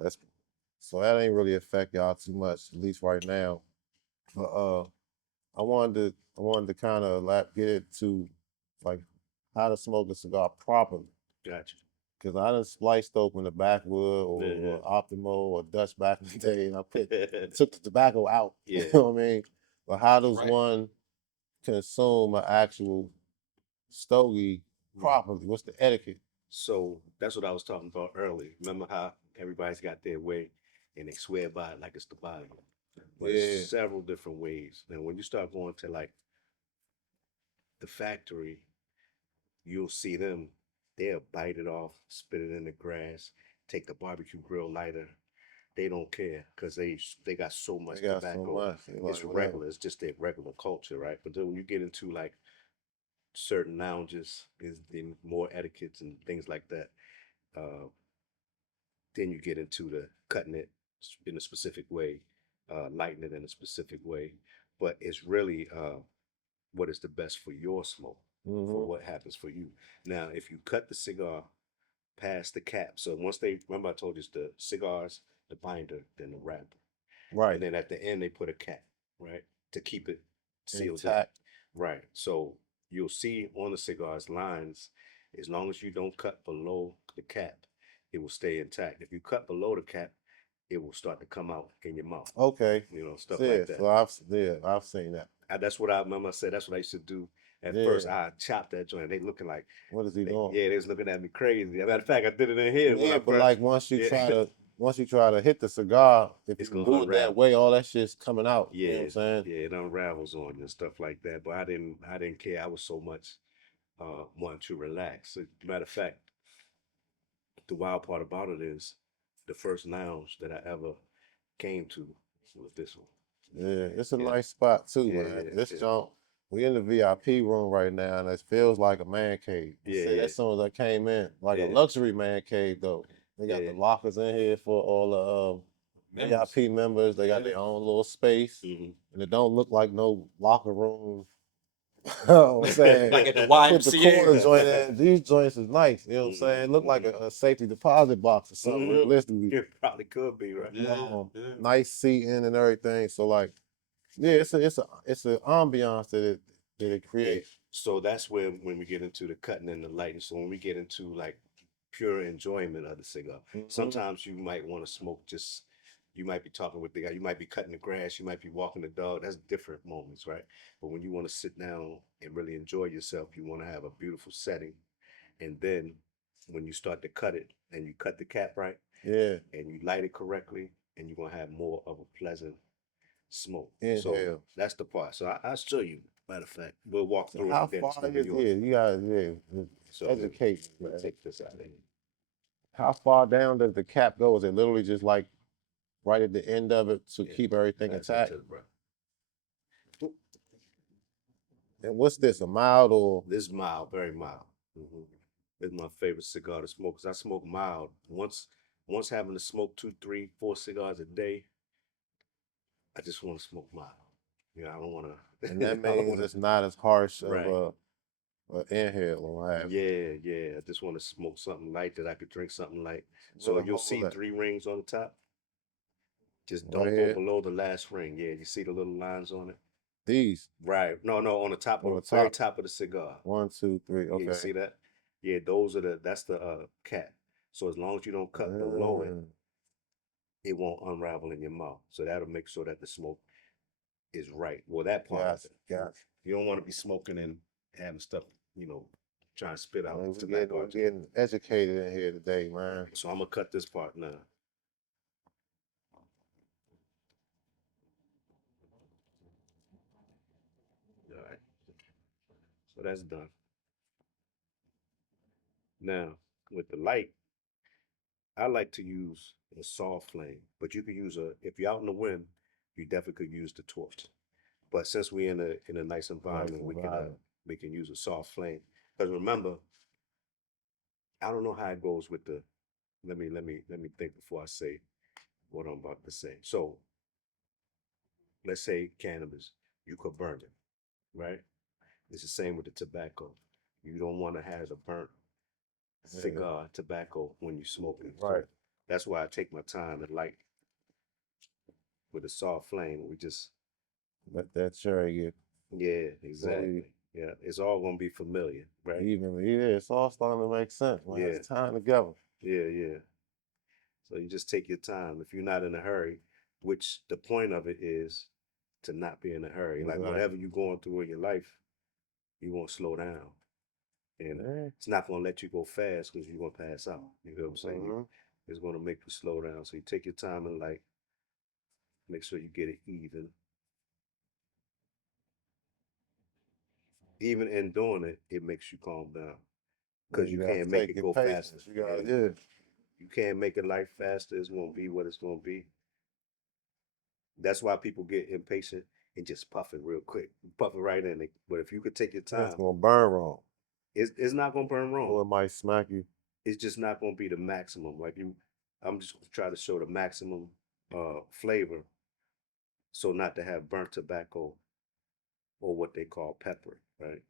That's so that ain't really affect y'all too much, at least right now. But I wanted to kind of get it to like how to smoke a cigar properly. Gotcha. Cause I done spliced open the backwood Yeah. or Optimo or Dutch back in the day, and I took the tobacco out. You Yeah. know what I mean? But how does Right. one consume an actual stogie Right. properly? What's the etiquette? So that's what I was talking about earlier. Remember how everybody's got their way and they swear by it like it's the Bible. But it's Yeah, several different ways. And when you start going to like the factory, you'll see them, they'll bite it off, spit it in the grass, take the barbecue grill lighter. They don't care because they got so they much got so tobacco. much. They It's like whatever. regular. It's just their regular culture, right? But then when you get into like certain lounges, is in more etiquettes and things like that. Uh, then you get into the cutting it in a specific way, lighting it in a specific way. But it's really what is the best for your smoke, for Hmm. what happens for you. Now, if you cut the cigar past the cap, so once they remember I told you it's the cigars, the binder, then the wrapper, and Right. then at the end they put a cap, right, to keep it sealed in, Intact. right. So you'll see on the cigars lines, as long as you don't cut below the cap, it will stay intact. If you cut below the cap, it will start to come out in your mouth, Okay. stuff Yeah. like that. So I've seen that. That's what I remember. I said that's what I used to do. At first, Yeah. I chopped that joint. They looking like, What is he doing? yeah, they was looking at me crazy. As a matter of fact, I did it in here when Yeah, I but first, like yeah, once you try to hit the cigar, if it's you gonna do it that unravel. way, all that shit's coming out. You know what Yeah, I'm saying? yeah, it unravels on you and stuff like that. But I didn't care. I was so much wanting to relax. As a matter of fact, the wild part about it is the first lounge that I ever came to was this one. Yeah, it's a Yeah, nice spot too, yeah, man. yeah, This yeah, junk, we in the VIP room right now, and it feels like a man cave. I yeah, said yeah, as soon as I came in, like a yeah, luxury man cave though. They got the yeah. lockers in here for all the Members. VIP members. They got Yeah. their own little space, Hmm. and it don't look like no locker room. You know what I'm saying? Like at the Put the YMCA. corner joint in. These joints is nice. You know what I'm Hmm. saying? It look like Hmm. a safety deposit box or something, Hmm. realistically. It probably could be right. Yeah. Yeah. Nice seating and everything. So like, yeah, it's a ambiance that it Yeah. creates. So that's where when we get into the cutting and the lighting. So when we get into like pure enjoyment of the cigar, Hmm. sometimes you might want to smoke just. You might be talking with the guy. You might be cutting the grass. You might be walking the dog. That's different moments, right? But when you want to sit down and really enjoy yourself, you want to have a beautiful setting. And then when you start to cut it and you cut the cap right Yeah, and you light it correctly, and you're gonna have more of a pleasant smoke. So inhale. that's the part. So I'll show you. Matter of fact, we'll walk So through it how and then far it's gonna be is yours. here? You guys, yeah, So educate me, let me man. take this out of here. How far down does the cap go? Is it literally just like right at the end of it to Yeah, keep everything pass that intact? to the bro. And what's this? A mild or This is mild, very mild. Hmm. This is my favorite cigar to smoke because I smoke mild. Once having to smoke two, three, four cigars a day, I just want to smoke mild. I don't want and that to. I don't means want to. it's not as harsh of Right. a inhale or have Yeah, yeah. I just want to smoke something light that I could drink something light. So where the you'll hole see at? three rings on the top. Just Right don't go here. below the last ring. Yeah, you see the little lines on it? These Right. No, no, on the top, on on the the very top. top of the cigar. One, two, three. Yeah, you Okay. see that? Yeah, those are that's the cap. So as long as you don't cut below it, Mm, it won't unravel in your mouth. So that'll make sure that the smoke is right. Well, that part of gotcha, it. gotcha. You don't want to be smoking and having stuff, trying to spit I out mean, tobacco we're out your getting educated in here today, man. So I'm gonna cut this part now. All right. So that's done. Now, with the light, I like to use a soft flame, but you could use if you're out in the wind, you definitely could use the torch. But since we're in a nice Nice environment, environment. we can use a soft flame. Because remember, I don't know how it goes with the. Let me think before I say what I'm about to say. So let's say cannabis, you could burn it, right? It's the same with the tobacco. You don't want to have a burnt Yeah, cigar tobacco when you smoke it. right. So That's why I take my time and light with a soft flame. We just, Let that cherry get yeah, slowly exactly. Yeah, it's all gonna be familiar, right? evenly. Yeah, it's all starting to make sense, man. Yeah, It's time together. yeah, yeah. So you just take your time. If you're not in a hurry, which the point of it is to not be in a hurry. Like Exactly. whatever you're going through in your life, you want to slow down. And Yeah. it's not gonna let you go fast because you're gonna pass out. You know what I'm saying? Mm-hmm. It's gonna make you slow down. So you take your time and like make sure you get it even. Even in doing it, it makes you calm down Yeah, because you you have to can't make take it your go faster. patience. You got Yeah, yeah. you can't make it life faster. It's gonna be what it's gonna be. That's why people get impatient and just puff it real quick, puff it right in. But if you could take your That's time, gonna burn wrong. it's not gonna burn wrong. Or it might smack you. It's just not gonna be the maximum. Like you, I'm just gonna try to show the maximum flavor, so not to have burnt tobacco or what they call pepper, right?